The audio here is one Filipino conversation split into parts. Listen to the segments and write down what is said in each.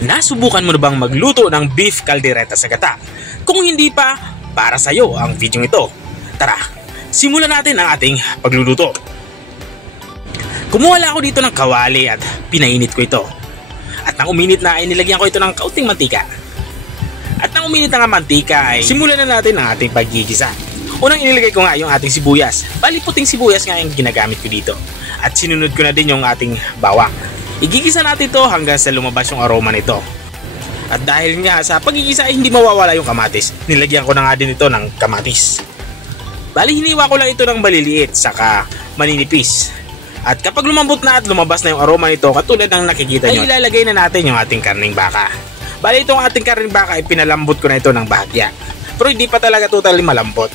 Nasubukan mo na bang magluto ng beef caldereta sa gata? Kung hindi pa, para sa'yo ang video ito. Tara, simulan natin ang ating pagluluto. Kumuha lang ako dito ng kawali at pinainit ko ito. At nang uminit na ay nilagyan ko ito ng kaunting mantika. At nang uminit na nga mantika ay simulan na natin ang ating paggigisa. Unang inilagay ko nga yung ating sibuyas. Bali puting sibuyas nga yung ginagamit ko dito. At sinunod ko na din yung ating bawang. Igigisa natin ito hanggang sa lumabas yung aroma nito. At dahil nga sa pagigisa ay hindi mawawala yung kamatis, nilagyan ko na nga din ito ng kamatis. Bali hiniwa ko lang ito ng maliliit saka maninipis. At kapag lumambot na at lumabas na yung aroma nito katulad ng nakikita nyo, ay ilalagay na natin yung ating karning baka. Bali itong ating karning baka ay pinalambot ko na ito ng bahagya. Pero hindi pa talaga totally malambot.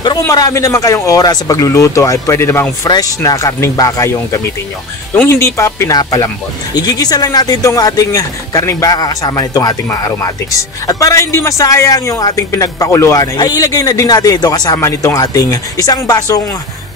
Pero kung marami naman kayong oras sa pagluluto ay pwede namang fresh na karning baka yung gamitin nyo. Yung hindi pa pinapalambot. Igigisa lang natin itong ating karning baka kasama nitong ating mga aromatics. At para hindi masayang yung ating pinagpakuluan ay ilagay na din natin ito kasama nitong ating isang basong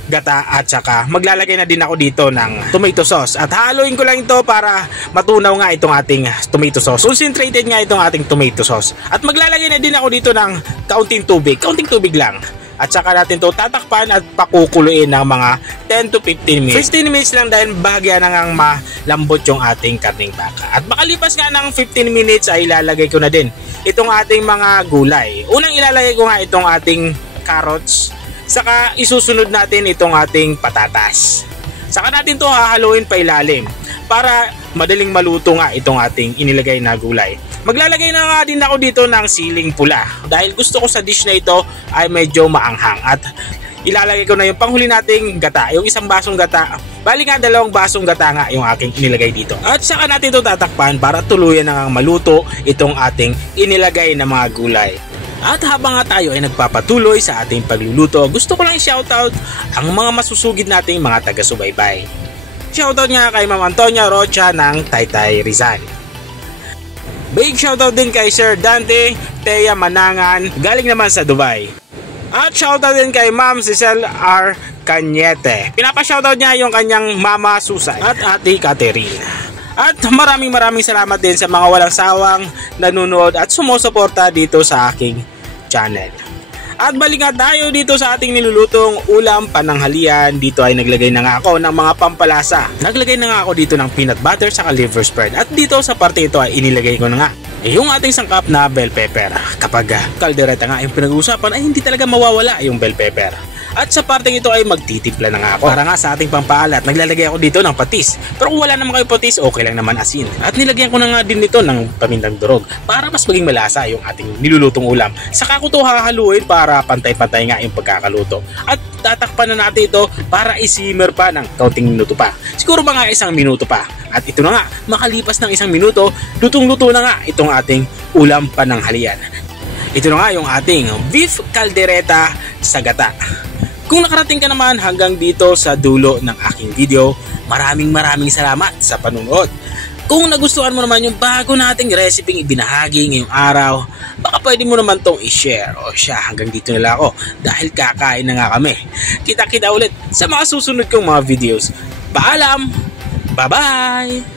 gata at saka maglalagay na din ako dito ng tomato sauce. At haluin ko lang ito para matunaw nga itong ating tomato sauce. Concentrated nga itong ating tomato sauce. At maglalagay na din ako dito ng kaunting tubig lang. At saka natin to tatakpan at pakukuluin ng mga 10 to 15 minutes. 15 minutes lang dahil bahagya na ngang malambot yung ating karning baka. At makalipas nga ng 15 minutes ay ilalagay ko na din itong ating mga gulay. Unang ilalagay ko nga itong ating carrots. Saka isusunod natin itong ating patatas. Saka natin to hahaluin pa ilalim para madaling maluto nga itong ating inilagay na gulay. Maglalagay na nga din ako dito ng siling pula dahil gusto ko sa dish na ito ay medyo maanghang. At ilalagay ko na yung panghuli nating gata, yung isang basong gata. Bali nga 2 basong gata nga yung aking inilagay dito. At saka natin ito tatakpan para tuluyan na nga maluto itong ating inilagay na mga gulay. At habang nga tayo ay nagpapatuloy sa ating pagluluto, gusto ko lang i-shoutout ang mga masusugid nating mga taga-subaybay. Shoutout nga kay Ma'am Antonia Rocha ng Taytay Rizal. Big shoutout din kay Sir Dante Thea Manangan, galing naman sa Dubai. At shoutout din kay Ma'am Cecil R. Cañete. Pinapa-shoutout niya yung kanyang Mama Susay at Ate Catherine. At maraming salamat din sa mga walang sawang nanonood at sumusuporta dito sa aking channel. At balik nga tayo dito sa ating nilulutong ulam pananghalian. Dito ay naglagay na nga ako ng mga pampalasa. Naglagay na nga ako dito ng peanut butter sa liver spread. At dito sa parte ito ay inilagay ko na nga yung ating sangkap na bell pepper. Kapag kaldereta nga yung pinag-uusapan ay hindi talaga mawawala yung bell pepper. At sa parteng ito ay magtitimpla na nga ako. Para nga sa ating pampaalat, naglalagay ako dito ng patis. Pero kung wala naman kayo patis, okay lang naman asin. At nilagyan ko na nga din nito ng pamintang durog para mas maging malasa yung ating nilulutong ulam. Saka ko ito hahaluin para pantay-pantay nga yung pagkakaluto. At tatakpan na natin ito para isimmer pa ng kaunting minuto pa. Siguro mga 1 minuto pa. At ito na nga, makalipas ng 1 minuto, lutong-luto na nga itong ating ulam pananghalian. Ito na nga yung ating beef caldereta sa gata. Kung nakarating ka naman hanggang dito sa dulo ng aking video, maraming salamat sa panunood. Kung nagustuhan mo naman yung bago nating recipe ibinahagi ngayong araw, baka pwede mo naman tong i-share. O siya, hanggang dito na lang ako dahil kakain na nga kami. Kita-kita ulit sa mga susunod kong mga videos. Paalam! Bye-bye!